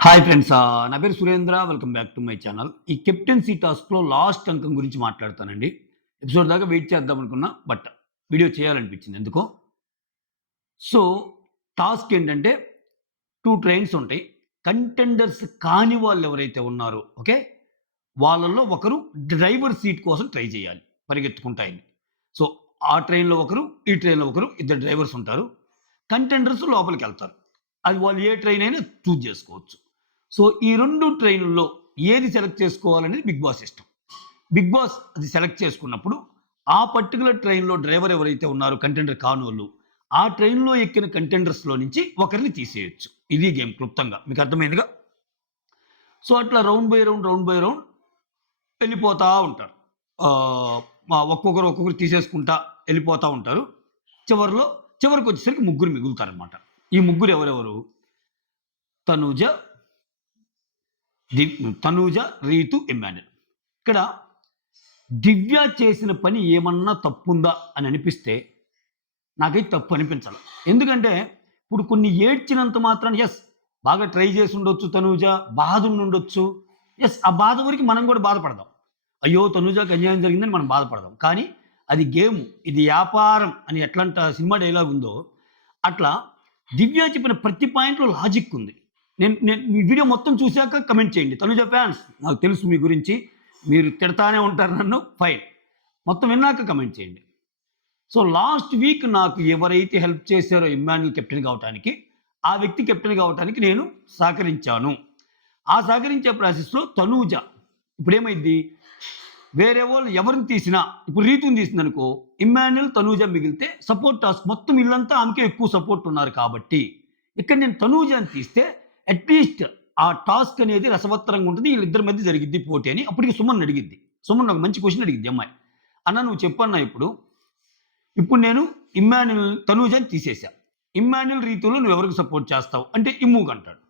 Hi friends. నా పేరు Surendra. Welcome back to my channel. ఈ కెప్టెన్సీ టాస్క్‌లో లాస్ట్ అంకం గురించి మాట్లాడతానండి. ఎపిసోడ్ దాకా వెయిట్ చేద్దాం అనుకున్నా. బట్ వీడియో చేయాలనిపించింది ఎందుకో. సో, టాస్క్ ఏంటంటే 2 ట్రైన్స్ ఉంటాయి. కంటెండర్స్ కాని వాళ్ళు ఎవరైతే ఉన్నారో ఓకే. వాళ్ళలో ఒకరు డ్రైవర్ సీట్ కోసం ట్రై చేయాలి పరిగెత్తుకుంటా ఎళ్లి. సో, ఆ ట్రైన్‌లో ఒకరు, ఈ ట్రైన్‌లో ఒకరు ఇద్దరు డ్రైవర్స్ ఉంటారు. కంటెండర్స్ లోపలికెళ్తారు. అది వాళ్ళు ఏ ట్రైన్ అయినా చూజ్ చేసుకోవచ్చు. సో, ఈ 2 ట్రైనుల్లో ఏది సెలెక్ట్ చేసుకోవాలనేది బిగ్ బాస్ ఇష్టం. బిగ్ బాస్ అది సెలెక్ట్ చేసుకున్నప్పుడు, ఆ పర్టిక్యులర్ ట్రైన్‌లో డ్రైవర్ ఎవరైతే ఉన్నారో కంటెండర్ కానోళ్ళు, ఆ ట్రైన్‌లో ఎక్కిన కంటెండర్స్‌లో నుంచి ఒకరిని తీసేయొచ్చు. ఇది గేమ్ క్లుప్తంగా. మీకు అర్థమైందిగా? సో, అట్లా round by round, round by round వెళ్ళిపోతా ఉంటారు. ఒక్కొక్కరు తీసేసుకుంటా వెళ్ళిపోతా ఉంటారు. చివరికొచ్చేసరికి ముగ్గురు మిగులుతారనమాట. ఈ ముగ్గురు ఎవరెవరు? తనూజ, తనూజ, రీతు, ఇమ్మాన్యుల్. ఇక్కడ దివ్య చేసిన పని ఏమన్నా తప్పుందా అని అనిపిస్తే నాకైతే తప్పు అనిపించాలి. ఎందుకంటే ఇప్పుడు కొన్ని ఏడ్చినంత మాత్రాన బాగా ట్రై చేసి ఉండొచ్చు తనూజ, బాధ ఉండుండొచ్చు. ఆ బాధ వరకు మనం కూడా బాధపడదాం. అయ్యో! తనూజకి అన్యాయం జరిగిందని మనం బాధపడదాం. కానీ అది గేము, ఇది వ్యాపారం అని ఎట్లాంటి సినిమా డైలాగ్ ఉందో అట్లా దివ్య చెప్పిన ప్రతి పాయింట్‌లో లాజిక్ ఉంది. నేను నేను మీ వీడియో మొత్తం చూసాక కమెంట్ చేయండి. తనుజ ఫ్యాన్స్ నాకు తెలుసు మీ గురించి. మీరు తిడతానే ఉంటారు నన్ను. ఫైన్. మొత్తం విన్నాక కమెంట్ చేయండి. సో, లాస్ట్ వీక్ నాకు ఎవరైతే హెల్ప్ చేశారో ఇమ్మాన్యుల్ కెప్టెన్ కావటానికి, ఆ వ్యక్తి కెప్టెన్ కావటానికి నేను సహకరించాను. ఆ సహకరించే ప్రాసెస్‌లో తనూజ ఇప్పుడేమైద్ది? వేరే వాళ్ళు ఎవరిని తీసినా ఇప్పుడు రీతుని తీసిందనుకో, ఇమ్మాన్యుల్, తనూజ మిగిలితే సపోర్ట్ టాస్క్ మొత్తం ఇల్లంతా ఆమెకే ఎక్కువ సపోర్ట్ ఉన్నారు కాబట్టి, ఇక్కడ నేను తనూజని తీస్తే అట్‌లీస్ట్ ఆ టాస్క్ అనేది రసవత్తరంగా ఉంటుంది. వీళ్ళిద్దరి మధ్య జరిగిద్ది పోటీ అని. అప్పటికి సుమన్ అడిగిద్ది. సుమన్ ఒక మంచి క్వెషన్ అడిగిద్ది అమ్మాయి. అన్న నువ్వు చెప్పన్నా ఇప్పుడు. ఇప్పుడు నేను ఇమ్మాన్యుల్, తనూజని తీసేసా. ఇమ్మాన్యుల్, రీతులో నువ్వు ఎవరికి సపోర్ట్ చేస్తావు అంటే ఇమ్ముకి అంటాడు.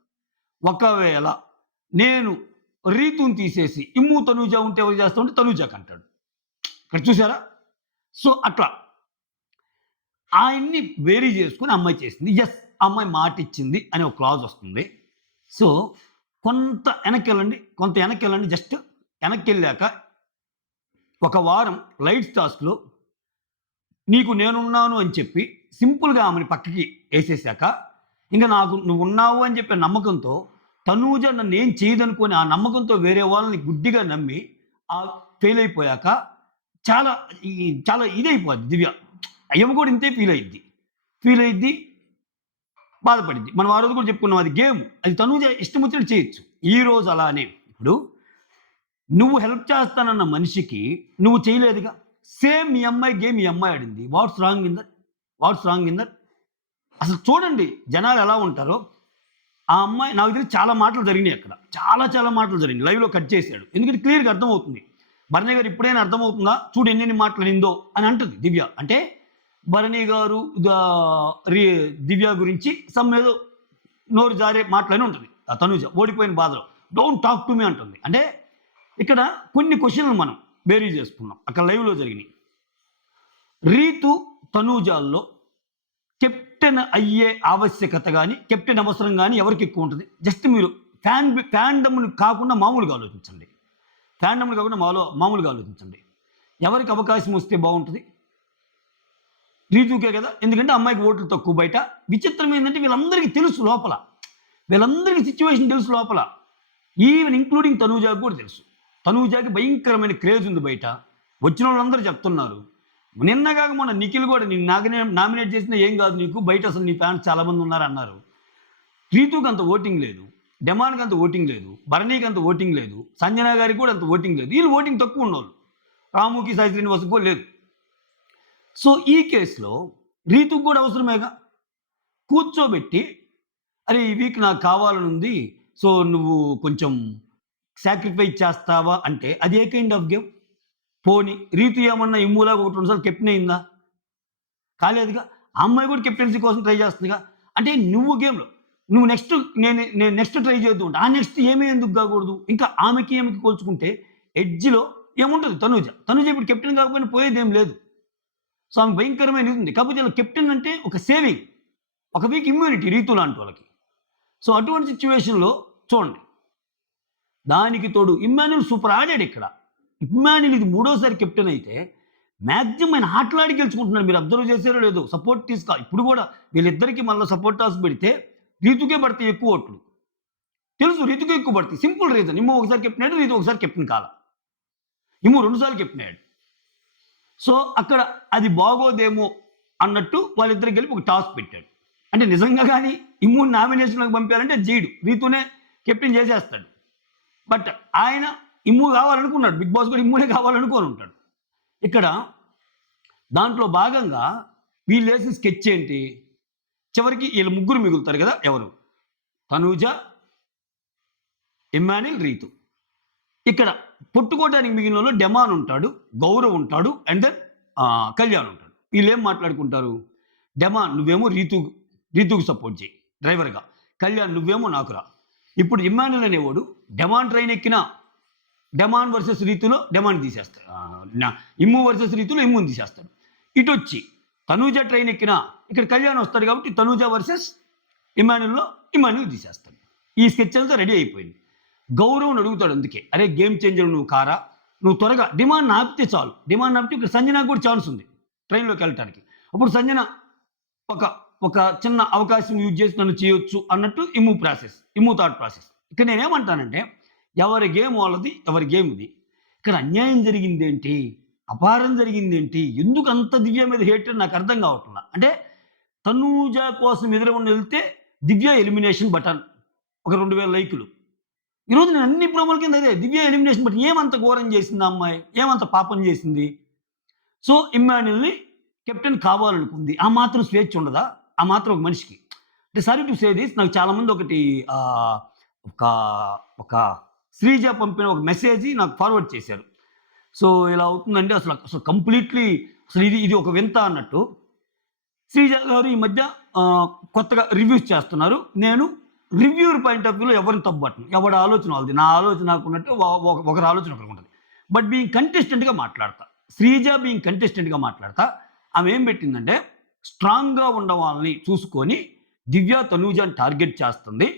ఒకవేళ నేను రీతుని తీసేసి ఇమ్ము, తనూజ ఉంటే ఎవరు చేస్తావు అంటే తనూజకి అంటాడు. ఇక్కడ చూసారా? సో, అట్లా ఆయన్ని వేరీ చేసుకొని అమ్మాయి చేసింది. ఆ అమ్మాయి మాటిచ్చింది అనే ఒక క్లాజ్ వస్తుంది. సో, కొంత వెనక్కెళ్ళండి. జస్ట్ వెనక్కెళ్ళాక ఒక వారం లైట్స్ టాస్క్‌లో నీకు నేనున్నాను అని చెప్పి సింపుల్‌గా ఆమెని పక్కకి ఏసేసాక, ఇంక నాకు నువ్వున్నావు అని చెప్పే నమ్మకంతో తనూజ నన్నేం చేయదనుకోని ఆ నమ్మకంతో వేరే వాళ్ళని గుడ్డిగా నమ్మి ఫెయిల్ అయిపోయాక చాలా చాలా ఇదైపోద్ది దివ్య. ఈమె కూడా ఇంతే ఫీల్ అయిద్ది, బాధపడిద్ది. మనం ఆ రోజు కూడా చెప్పుకున్నాం అది గేమ్. అది తనూజ ఇష్టం వచ్చినట్టు చేయొచ్చు. ఈరోజు అలానే ఇప్పుడు నువ్వు హెల్ప్ చేస్తానన్న మనిషికి నువ్వు చేయలేదుగా. సేమ్ మీ అమ్మాయి గేమ్ ఈ అమ్మాయి ఆడింది. What's wrong in that? అసలు చూడండి జనాలు ఎలా ఉంటారో. ఆ అమ్మాయి నాకు తెలిసి చాలా మాటలు జరిగినాయి అక్కడ. చాలా మాటలు జరిగినాయి. లైవ్‌లో కట్ చేశాడు. ఎందుకంటే క్లియర్‌గా అర్థమవుతుంది. భరణి గారు ఇప్పుడైనా అర్థమవుతుందా? చూడు ఎన్నెన్ని మాటలు అనిందో అని అంటది దివ్య. అంటే భరణి గారు దివ్య గురించి ఏదో నోరు జారే మాటలని ఉంటుంది. ఆ తనూజ ఓడిపోయిన బాధలో డోంట్ టాక్ టు మీ అంటుంది. అంటే ఇక్కడ కొన్ని క్వెషన్‌లు మనం బేరీ చేసుకున్నాం. అక్కడ లైవ్‌లో జరిగినాయి. రీతు, తనూజాల్లో కెప్టెన్ అయ్యే ఆవశ్యకత గాని, కెప్టెన్ అవసరం గాని ఎవరికి ఎక్కువ ఉంటుంది? జస్ట్ మీరు ఫ్యాన్‌డమ్‌ని కాకుండా మామూలుగా ఆలోచించండి. మామూలుగా ఆలోచించండి. ఎవరికి అవకాశం వస్తే బాగుంటది? రీతుకే కదా! ఎందుకంటే అమ్మాయికి ఓట్లు తక్కువ బయట. విచిత్రం ఏంటంటే వీళ్ళందరికీ తెలుసు లోపల. వీళ్ళందరికీ సిట్యుయేషన్ తెలుసు లోపల. ఈవెన్ ఇంక్లూడింగ్ తనూజకి కూడా తెలుసు. తనూజకి భయంకరమైన క్రేజ్ ఉంది బయట. వచ్చిన వాళ్ళందరూ చెప్తున్నారు. నిన్న కాక మొన్న నిఖిల్ కూడా నిన్ను నామినేట్ చేసినా ఏం కాదు నీకు, బయట అసలు నీ ఫ్యాన్స్ చాలామంది ఉన్నారన్నారు. రీతుకి అంత ఓటింగ్ లేదు. డెమాన్‌కి అంత ఓటింగ్ లేదు. భరణికి అంత ఓటింగ్ లేదు. సంజన గారికి కూడా అంత ఓటింగ్ లేదు. వీళ్ళు ఓటింగ్ తక్కువ ఉన్నోళ్ళు. రాముకి, సాయి శ్రీనివాస్‌కి కూడా లేదు. సో, ఈ కేసులో రీతుకి కూడా అవసరమేగా. కూర్చోబెట్టి అరే ఈ వీక్ నాకు కావాలనుంది. సో, నువ్వు కొంచెం సాక్రిఫైస్ చేస్తావా అంటే అది ఏ కైండ్ ఆఫ్ గేమ్? పోనీ రీతు ఏమన్నా ఇమ్ములాగా 1, 2 సార్లు కెప్టెన్ అయిందా? కాలేదుగా. ఆ అమ్మాయి కూడా కెప్టెన్సీ కోసం ట్రై చేస్తుందిగా. అంటే నువ్వు గేమ్‌లో నువ్వు నెక్స్ట్ నేను నెక్స్ట్ ట్రై చేద్దు అంటే ఆ నెక్స్ట్ ఎందుకు కాకూడదు? ఇంకా ఆమెకి పోల్చుకుంటే ఎడ్జ్‌లో ఏముంటది తనూజ ఇప్పుడు కెప్టెన్ కాకపోయినా పోయేదేం లేదు. సో, ఆమె భయంకరమైన ఇది ఉంది. కాకపోతే ఇలా కెప్టెన్ అంటే ఒక సేవింగ్. ఒక వీక్ ఇమ్యూనిటీ రీతు లాంటి వాళ్ళకి. సో, అటువంటి సిట్యుయేషన్‌లో చూడండి. దానికి తోడు ఇమ్మాన్యుల్ సూపర్ ఆడాడు ఇక్కడ. ఇమ్మాన్యుల్ ఇది 3వ కెప్టెన్ అయితే మ్యాక్సిమం ఆయన ఆటలాడి గెలుచుకుంటున్నాడు. మీరు అబ్జర్వ్ చేశారో లేదో, సపోర్ట్ ఇప్పుడు కూడా వీళ్ళిద్దరికీ మళ్ళీ సపోర్ట్ టాస్ పెడితే రీతుకే పడతాయి ఎక్కువ ఓట్లు. తెలుసు రీతుకే ఎక్కువ పడతాయి. సింపుల్ రీజన్, ఇమ్ము ఒకసారి కెప్టెన్ అయ్యాడు, రీతు ఒకసారి కెప్టెన్ కాల. ఇమ్ము 2 సార్లు కెప్టెన్ అయ్యాడు. సో అక్కడ అది బాగోదేమో అన్నట్టు వాళ్ళిద్దరికి కలిపి ఒక టాస్ పెట్టాడు. అంటే నిజంగా కానీ ఇమ్ము నామినేషన్లకు పంపారంటే జైడు రీతునే కెప్టెన్ చేసేస్తాడు. బట్ ఆయన ఇమ్ము కావాలనుకున్నాడు, బిగ్ బాస్ కూడా ఇమ్మునే కావాలనుకొని ఉంటాడు. ఇక్కడ దాంట్లో భాగంగా వీళ్ళు వేసిన స్కెచ్ ఏంటి, చివరికి వీళ్ళు ముగ్గురు మిగులుతారు కదా, ఎవరు, తనూజ, ఇమ్మాన్యుల్, రీతు. ఇక్కడ పొట్టుకోవడానికి మిగిలిన వాళ్ళు డెమాన్ ఉంటాడు, గౌరవ్ ఉంటాడు, అండ్ దెన్ కళ్యాణ్ ఉంటాడు. వీళ్ళు ఏం మాట్లాడుకుంటారు, డెమాన్ నువ్వేమో రీతుకు సపోర్ట్ చేయి డ్రైవర్గా, కళ్యాణ్ నువ్వేమో నాకురా. ఇప్పుడు ఇమ్మాన్యుల్ అనేవాడు డెమాన్ ట్రైన్ ఎక్కినా డెమాన్ వర్సెస్ రీతులో డెమాన్ తీసేస్తాడు, ఇమ్ము వర్సెస్ రీతులో ఇమ్ముని తీసేస్తాడు. ఇటు వచ్చి తనూజ ట్రైన్ ఎక్కినా ఇక్కడ కళ్యాణ్ వస్తాడు కాబట్టి తనూజ వర్సెస్ ఇమ్మాన్యుల్లో ఇమ్మాన్యుల్ తీసేస్తాడు. ఈ స్కెచ్ అంతా రెడీ అయిపోయింది. గౌరవ్ని అడుగుతాడు అందుకే, అరే గేమ్ చేంజర్ నువ్వు కారా, నువ్వు త్వరగా డిమాండ్ ఆపితే చాలు. డిమాండ్ ఆపితే ఇక్కడ సంజనాకు కూడా ఛాన్స్ ఉంది ట్రైన్లోకి వెళ్ళటానికి. అప్పుడు సంజన ఒక చిన్న అవకాశం యూజ్ చేసి నన్ను చేయొచ్చు అన్నట్టు ఇమ్ము థాట్ ప్రాసెస్. ఇక్కడ నేనేమంటానంటే ఎవరి గేమ్ వాళ్ళది, ఎవరి గేమ్ ఇది. ఇక్కడ అన్యాయం జరిగింది ఏంటి, అపారం జరిగింది ఏంటి, ఎందుకు అంత దివ్య మీద హేటర్ నాకు అర్థం కావట్లా. అంటే తనూజ కోసం ఎదురుకుండా వెళ్తే దివ్య ఎలిమినేషన్ బటన్ ఒక 2000 లైకులు. ఈరోజు నేను అన్ని ప్రోమోల కింద అదే దివ్య ఎలిమినేషన్ బటన్. ఏమంత ఘోరం చేసింది అమ్మాయి, ఏమంత పాపం చేసింది. సో ఇమ్మాన్యుల్ని కెప్టెన్ కావాలనుకుంది, ఆ మాత్రం స్వేచ్ఛ ఉండదా, ఆ మాత్రం ఒక మనిషికి. అంటే సారీ టు సే దిస్, నాకు చాలామంది ఒక శ్రీజ పంపిన ఒక మెసేజ్ నాకు ఫార్వర్డ్ చేశారు. సో ఇలా అవుతుందండి అసలు కంప్లీట్లీ అసలు ఇది ఒక వింత అన్నట్టు. శ్రీజ గారు ఈ మధ్య కొత్తగా రివ్యూస్ చేస్తున్నారు. నేను రివ్యూర్ పాయింట్ ఆఫ్ వ్యూలో ఎవరిని తప్పబట్టను, ఎవరి ఆలోచన వాళ్ళది, నా ఆలోచన నాకు ఉన్నట్టు ఒకరి ఆలోచన ఒకరికి ఉంటుంది. బట్ బీయింగ్ కంటెస్టెంట్గా మాట్లాడతా, శ్రీజ బీయింగ్ కంటెస్టెంట్గా మాట్లాడతా. ఆమె ఏం పెట్టిందంటే స్ట్రాంగ్గా ఉన్న వాళ్ళని చూసుకొని దివ్య తనూజని టార్గెట్ చేస్తుంది.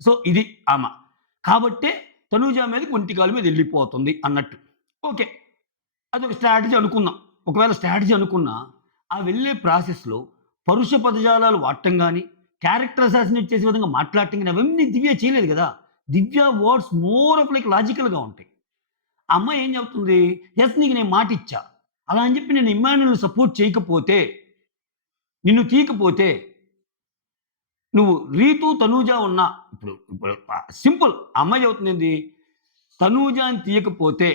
సో ఇది ఆమె కాబట్టే తనూజ మీద ఒంటికాల మీద వెళ్ళిపోతుంది అన్నట్టు. ఓకే, అదొక స్ట్రాటజీ అనుకుందాం. ఒకవేళ స్ట్రాటజీ అనుకున్నా ఆ వెళ్ళే ప్రాసెస్లో పరుష పదజాలాలు వాడటం కానీ, క్యారెక్టర్ అసాసినేట్ చేసే విధంగా మాట్లాడటం కానీ అవన్నీ దివ్య చేయలేదు కదా. దివ్య వర్డ్స్ మోర్ ఆఫ్ లైక్ లాజికల్గా ఉంటాయి. ఆ అమ్మాయి ఏం చెప్తుంది, ఎస్ నీకు నేను మాట ఇచ్చా, అలా అని చెప్పి నేను ఇమ్మాన్యుల్ని సపోర్ట్ చేయకపోతే, నిన్ను తీయకపోతే, నువ్వు రీతు తనూజ ఉన్నా ఇప్పుడు సింపుల్ అమ్మాయి అవుతుంది. తనూజాని తీయకపోతే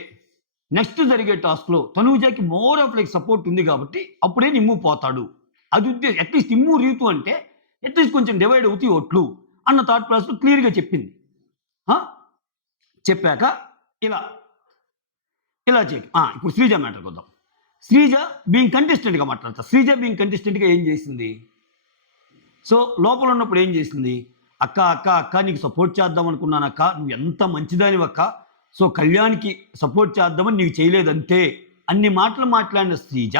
నెక్స్ట్ జరిగే టాస్క్లో తనూజాకి మోర్ ఆఫ్ లైక్ సపోర్ట్ ఉంది కాబట్టి అప్పుడే ఇమ్ము పోతాడు. అది ఉద్దేశం. అట్లీస్ట్ ఇమ్ము రీతు అంటే అట్లీస్ట్ కొంచెం డివైడ్ అవుతాయి ఓట్లు అన్న థాట్ ప్రాసెస్ క్లియర్గా చెప్పింది. చెప్పాక ఇలా చేయండి. ఇప్పుడు శ్రీజ మ్యాటర్కి వద్దాం. శ్రీజ బీయింగ్ కంటెస్టెంట్గా మాట్లాడతా. శ్రీజ బీయింగ్ కంటెస్టెంట్గా ఏం చేసింది, సో లోపల ఉన్నప్పుడు ఏం చేసింది, అక్క నీకు సపోర్ట్ చేద్దాం అనుకున్నాను అక్క, నువ్వు ఎంత మంచిదాని అక్క, సో కళ్యాణ్కి సపోర్ట్ చేద్దామని నీకు చేయలేదంతే అన్ని మాటలు మాట్లాడిన శ్రీజ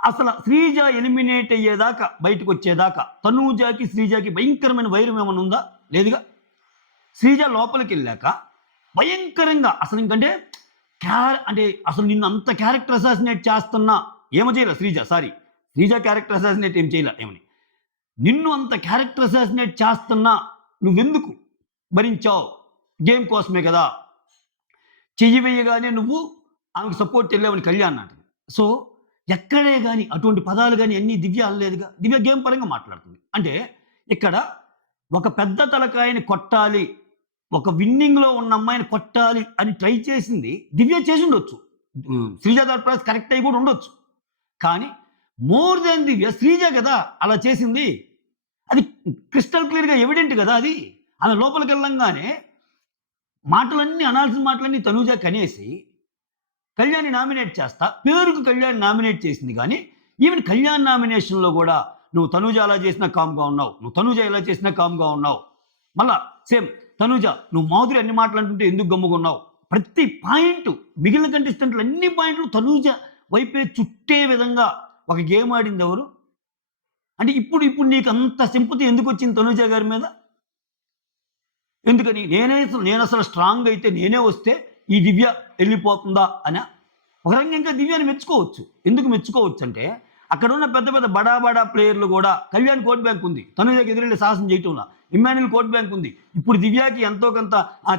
అసలు శ్రీజ ఎలిమినేట్ అయ్యేదాకా, బయటకు వచ్చేదాకా తనూజాకి శ్రీజాకి భయంకరమైన వైరం ఏమైనా ఉందా, లేదుగా. శ్రీజ లోపలికి వెళ్ళాక భయంకరంగా అసలు ఇంకంటే అంటే అసలు నిన్ను అంత క్యారెక్టర్ అసాసినేట్ చేస్తున్నా ఏమో చేయలే శ్రీజ క్యారెక్టర్ అసాసినేట్ ఏం చేయలే, ఏమని నిన్ను అంత క్యారెక్టర్ అసాసినేట్ చేస్తున్నా నువ్వెందుకు భరించావు, గేమ్ కోసమే కదా, చెయ్యి వేయగానే నువ్వు ఆమెకు సపోర్ట్ వెళ్ళావని కళ్యాణ్ అంటుంది. సో ఎక్కడే కానీ అటువంటి పదాలు కానీ అన్నీ దివ్య అనలేదుగా. దివ్య గేమ్ పరంగా మాట్లాడుతుంది. అంటే ఇక్కడ ఒక పెద్ద తలకాయని కొట్టాలి, ఒక విన్నింగ్లో ఉన్న అమ్మాయిని కొట్టాలి అని ట్రై చేసింది దివ్య చేసి ఉండొచ్చు, శ్రీజ దర్ప్రాస్ కరెక్ట్ అయి కూడా ఉండొచ్చు. కానీ మోర్ దెన్ దివ్య శ్రీజ కదా అలా చేసింది. అది క్రిస్టల్ క్లియర్గా ఎవిడెంట్ కదా. అది ఆమె లోపలికి వెళ్ళంగానే మాటలన్నీ అనాల్సిన మాటలన్నీ తనూజ కనేసి కళ్యాణ్ని నామినేట్ చేస్తా, పేరుకు కళ్యాణ్ నామినేట్ చేసింది. కానీ ఈవెన్ కళ్యాణ్ నామినేషన్లో కూడా నువ్వు తనూజ అలా చేసినా కామ్గా ఉన్నావు, నువ్వు తనూజ ఎలా చేసినా కామ్గా ఉన్నావు, మళ్ళా సేమ్ తనూజ నువ్వు మాధురి అన్ని మాటలు అంటుంటే ఎందుకు గమ్ముకున్నావు, ప్రతి పాయింట్ మిగిలిన కంటెస్టెంట్లు అన్ని పాయింట్లు తనూజ వైపే చుట్టే విధంగా ఒక గేమ్ ఆడింది ఎవరు. అంటే ఇప్పుడు నీకు అంత సింపతి ఎందుకు వచ్చింది తనూజ గారి మీద, ఎందుకని నేను అసలు స్ట్రాంగ్ అయితే నేనే వస్తే ఈ దివ్య వెళ్ళిపోతుందా అని ఒక రకంగా ఇంకా దివ్యాన్ని మెచ్చుకోవచ్చు. ఎందుకు మెచ్చుకోవచ్చు అంటే అక్కడ ఉన్న పెద్ద పెద్ద బడా ప్లేయర్లు కూడా కళ్యాణ్ కోట్ బ్యాంక్ ఉంది, తనుజకి ఎదురెళ్ళి సాహసం చేయటంలా. ఇమ్మాన్యుల్ కోట్ బ్యాంక్ ఉంది. ఇప్పుడు దివ్యాకి ఎంతో కొంత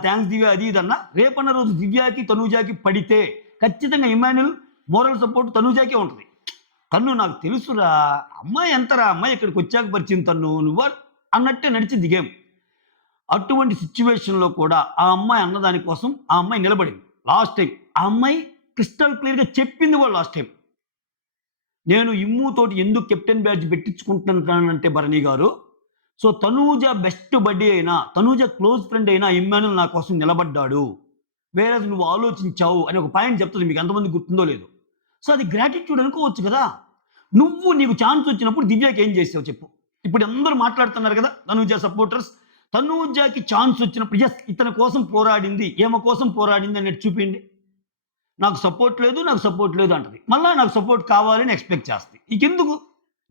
థ్యాంక్స్ దివ్య అది ఇదన్నా రేపన్న రోజు దివ్యాకి తనూజాకి పడితే ఖచ్చితంగా ఇమ్మాన్యుల్ మోరల్ సపోర్ట్ తనూజాకే ఉంటుంది. తన్ను నాకు తెలుసురా, అమ్మాయి ఎంతరా, అమ్మాయి ఇక్కడికి వచ్చాక పరిచింది తన్ను నువ్వు అన్నట్టే నడిచింది గేమ్. అటువంటి సిచ్యువేషన్లో కూడా ఆ అమ్మాయి అన్నదాని కోసం ఆ అమ్మాయి నిలబడింది. లాస్ట్ టైం ఆ అమ్మాయి క్రిస్టల్ క్లియర్గా చెప్పింది కూడా లాస్ట్ టైం. నేను ఇమ్ముతోటి ఎందుకు captain badge పెట్టించుకుంటున్నానంటే Bharani garu, so Tanuja best బడ్డీ అయినా, తనూజ క్లోజ్ ఫ్రెండ్ అయినా ఇమ్మాన్యుల్ నా కోసం నిలబడ్డాడు, వేరే నువ్వు ఆలోచించావు అని ఒక పాయింట్ చెప్తుంది. మీకు ఎంతమంది గుర్తుందో లేదు. సో అది గ్రాటిట్యూడ్ అనుకోవచ్చు కదా. నీకు ఛాన్స్ వచ్చినప్పుడు దివ్యాకి ఏం చేసావు చెప్పు. ఇప్పుడు అందరూ మాట్లాడుతున్నారు కదా తనూజ సపోర్టర్స్, తనూజకి ఛాన్స్ వచ్చినప్పుడు ఎస్ ఇతని కోసం పోరాడింది, ఏమ కోసం పోరాడింది అనేది చూపిండి. నాకు సపోర్ట్ లేదు అంటది. మళ్ళీ నాకు సపోర్ట్ కావాలని ఎక్స్పెక్ట్ చేస్తుంది. నీకెందుకు?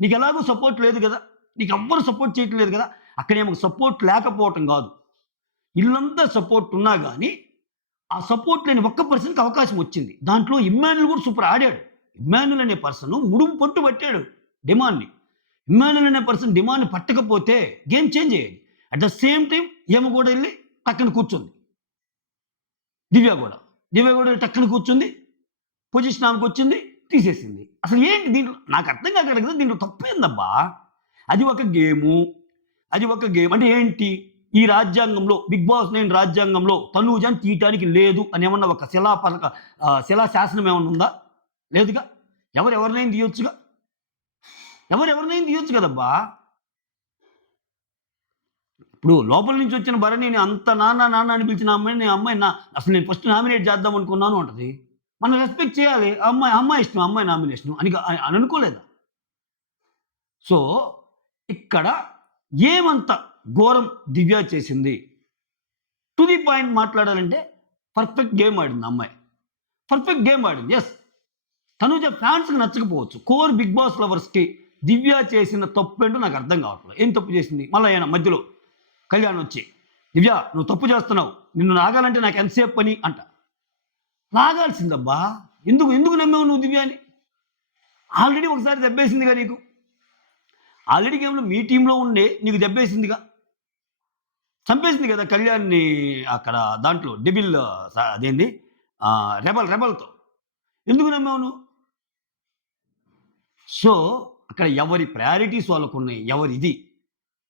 నీకు ఎలాగో సపోర్ట్ లేదు కదా, నీకు ఎవ్వరు సపోర్ట్ చేయట్లేదు కదా. అక్కడేమో సపోర్ట్ లేకపోవటం కాదు, ఇల్లంతా సపోర్ట్ ఉన్నా కానీ ఆ సపోర్ట్ లేని ఒక్క పర్సన్కి అవకాశం వచ్చింది. దాంట్లో ఇమ్మాన్యుల్ కూడా సూపర్ ఆడాడు. ఇమ్మాన్యుల్ అనే పర్సన్ ముడుము పట్టు పట్టాడు డిమాండ్ని. ఇమ్మాన్యుల్ అనే పర్సన్ డిమాండ్ని పట్టకపోతే గేమ్ చేంజ్ అయ్యేది. అట్ ద సేమ్ టైం ఏమో కూడా వెళ్ళి టక్కన కూర్చుంది. దివ్య కూడా టక్కన కూర్చుంది, పొజిషన్ ఆమెకు వచ్చింది, తీసేసింది. అసలు ఏంటి దీంట్లో నాకు అర్థం కాక కదా, దీంట్లో తప్పేందబ్బా. అది ఒక గేమ్ అంటే ఏంటి? ఈ రాజ్యాంగంలో బిగ్ బాస్ 9 రాజ్యాంగంలో తనూజని తీయటానికి లేదు అని ఏమన్నా ఒక శిలా శాసనం ఏమన్నా ఉందా? లేదుగా. ఎవరెవరినైనా తీయొచ్చు కదబ్బా. ఇప్పుడు లోపల నుంచి వచ్చిన భరణిని అంత నాన్న అని పిలిచిన అమ్మాయి అసలు నేను ఫస్ట్ నామినేట్ చేద్దాం అనుకున్నాను అంటది. మనం రెస్పెక్ట్ చేయాలి. అమ్మాయి ఇష్టం, అమ్మాయి నామినేషన్ అని అనుకోలేదా? సో ఇక్కడ ఏమంత ఘోరం దివ్య చేసింది? టు ది పాయింట్ మాట్లాడాలంటే పర్ఫెక్ట్ గేమ్ ఆడింది అమ్మాయి, పర్ఫెక్ట్ గేమ్ ఆడింది. ఎస్, తనూజ ఫ్యాన్స్కి నచ్చకపోవచ్చు, కోర్ బిగ్ బాస్ లవర్స్కి దివ్య చేసిన తప్పు ఏంటో నాకు అర్థం కావట్లేదు. ఏం తప్పు చేసింది? మళ్ళీ ఆయన మధ్యలో కళ్యాణ్ వచ్చి దివ్య నువ్వు తప్పు చేస్తున్నావు, నిన్ను నాగాలంటే నాకు ఎంతసేపు పని అంట. లాగాల్సిందబ్బా. ఎందుకు నమ్మావు నువ్వు దివ్యాని? ఆల్రెడీ ఒకసారి దెబ్బేసిందిగా నీకు. ఆల్రెడీ గేమ్లో మీ టీంలో ఉండే నీకు దెబ్బేసిందిగా, చంపేసింది కదా కళ్యాణ్ని అక్కడ దాంట్లో డెబిల్ అదేంది రెబల్తో. ఎందుకు నమ్మావు నువ్వు? సో అక్కడ ఎవరి ప్రయారిటీస్ వాళ్ళకు ఉన్నాయి, ఎవరిది.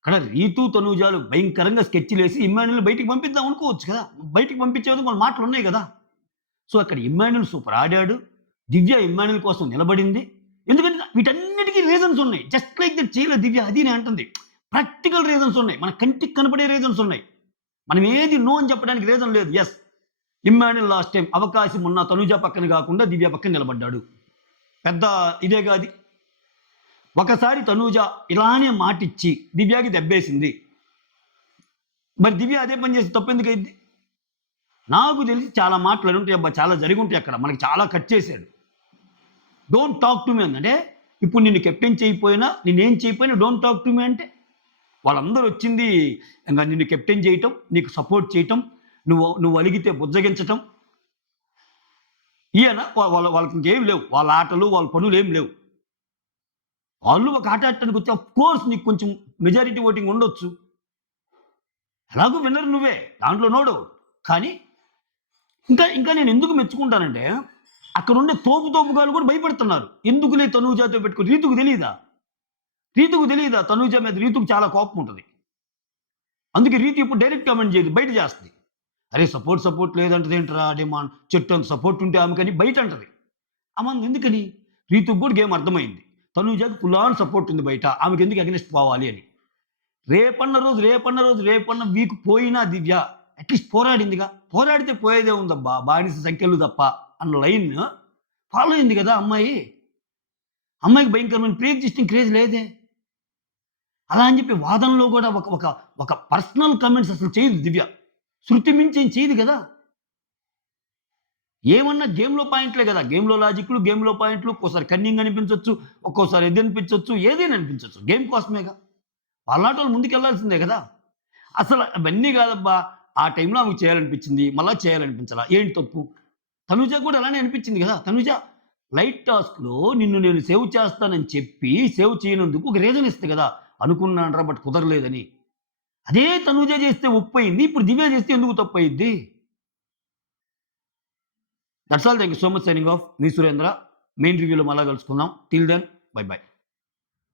అక్కడ రీతు తనూజాలు భయంకరంగా స్కెచ్లు వేసి ఇమ్మాన్యుల్ బయటికి పంపిద్దాం అనుకోవచ్చు కదా, బయటికి పంపించేది మన మాటలు ఉన్నాయి కదా. సో అక్కడ ఇమ్మాన్యుల్ సూపర్ ఆడాడు, దివ్య ఇమ్మాన్యుల్ కోసం నిలబడింది. ఎందుకంటే వీటన్నిటికీ రీజన్స్ ఉన్నాయి. జస్ట్ లైక్ దట్ చేయలేదు దివ్య, అది నేను అంటుంది. ప్రాక్టికల్ రీజన్స్ ఉన్నాయి, మన కంటికి కనపడే రీజన్స్ ఉన్నాయి. మనం ఏది నో అని చెప్పడానికి రీజన్ లేదు. ఎస్, ఇమ్మాన్యుల్ లాస్ట్ టైం అవకాశం ఉన్న తనూజ పక్కన కాకుండా దివ్య పక్కన నిలబడ్డాడు. పెద్ద ఇదే కాదు. ఒకసారి తనూజ ఇలానే మాటిచ్చి దివ్యాకి దెబ్బేసింది. మరి దివ్య అదే పని చేసి తప్పెందుకు అయింది? నాకు తెలిసి చాలా మాటలు ఉంటాయి అబ్బా, చాలా జరిగి ఉంటాయి అక్కడ. మనకి చాలా కట్ చేశాడు. డోంట్ టాక్ టు మీ అంటే ఇప్పుడు నిన్ను కెప్టెన్ చేయకపోయినా, నేనేం చేయకపోయినా డోంట్ టాక్ టు మీ అంటే వాళ్ళందరూ వచ్చింది ఇంకా నిన్ను కెప్టెన్ చేయటం, నీకు సపోర్ట్ చేయటం, నువ్వు అలిగితే బుజ్జగించటం. వాళ్ళకి ఇంకేం లేవు, వాళ్ళ ఆటలు వాళ్ళ పనులు ఏం లేవు. వాళ్ళు ఒక ఆట ఆడటానికి వచ్చి ఆఫ్ కోర్స్ నీకు కొంచెం మెజారిటీ ఓటింగ్ ఉండొచ్చు, ఎలాగో విన్నర్ నువ్వే, దాంట్లో నోడు. కానీ ఇంకా నేను ఎందుకు మెచ్చుకుంటానంటే అక్కడ ఉండే తోపుగాలు కూడా భయపడుతున్నారు. ఎందుకులే తనూజాతో పెట్టుకుని. రీతుకు తెలియదా తనూజ మీద రీతుకు చాలా కోపం ఉంటుంది. అందుకే రీతు ఇప్పుడు డైరెక్ట్ కామెంట్ చేయదు, బయట చేస్తుంది. అరే సపోర్ట్ లేదంటది ఏంటరా డిమాండ్, చెట్టు అంత సపోర్ట్ ఉంటే ఆమె కానీ బయట అంటది. ఆమె ఎందుకని? రీతుకు కూడా గేమ్ అర్థమైంది, తనూజకి ఫుల్ ఆన్ సపోర్ట్ ఉంది బయట, ఆమెకి ఎందుకు అగెనిస్ట్ పోవాలి అని. రేపన్న వీక్ పోయినా దివ్య అట్లీస్ట్ పోరాడిందిగా. పోరాడితే పోయేదే ఉందబ్బా, బానిస సంఖ్యలు తప్ప అన్న లైన్ ఫాలో అయింది కదా అమ్మాయికి భయంకరమైన ప్రీ ఎగ్జిస్టింగ్ క్రేజ్ లేదే. అలా అని చెప్పి వాదనలో కూడా ఒక పర్సనల్ కమెంట్స్ అసలు చేయదు దివ్య. శృతి మించి ఏం చేయదు కదా. ఏమన్నా గేమ్లో పాయింట్లే కదా, గేమ్లో లాజిక్లు, గేమ్లో పాయింట్లు. ఒక్కోసారి కన్నింగ్ అనిపించవచ్చు, ఒక్కోసారి ఎది అనిపించవచ్చు, ఏదైనా అనిపించవచ్చు. గేమ్ కోసమేగా, వాళ్ళ ముందుకు వెళ్ళాల్సిందే కదా. అసలు అవన్నీ కాదబ్బా. ఆ టైంలో ఆమెకు చేయాలనిపించింది. మళ్ళా చేయాలనిపించలా. ఏంటి తప్పు? తనుజ కూడా అలానే అనిపించింది కదా! తనుజ లైట్ టాస్క్‌లో నిన్ను నేను సేవ్ చేస్తానని చెప్పి, సేవ్ చేయనందుకు ఒక రీజన్ ఇస్తా కదా! అనుకున్నానురా బట్ కుదరలేదని. అదే తనుజ చేస్తే ఒప్పయింది. ఇప్పుడు దివ్య చేస్తే ఎందుకు తప్పయిద్ది? That's all. Thank you so much. Signing off. మీ సురేంద్ర. మెయిన్ రివ్యూలో మళ్ళా కలుసుకుందాం. Till then bye by.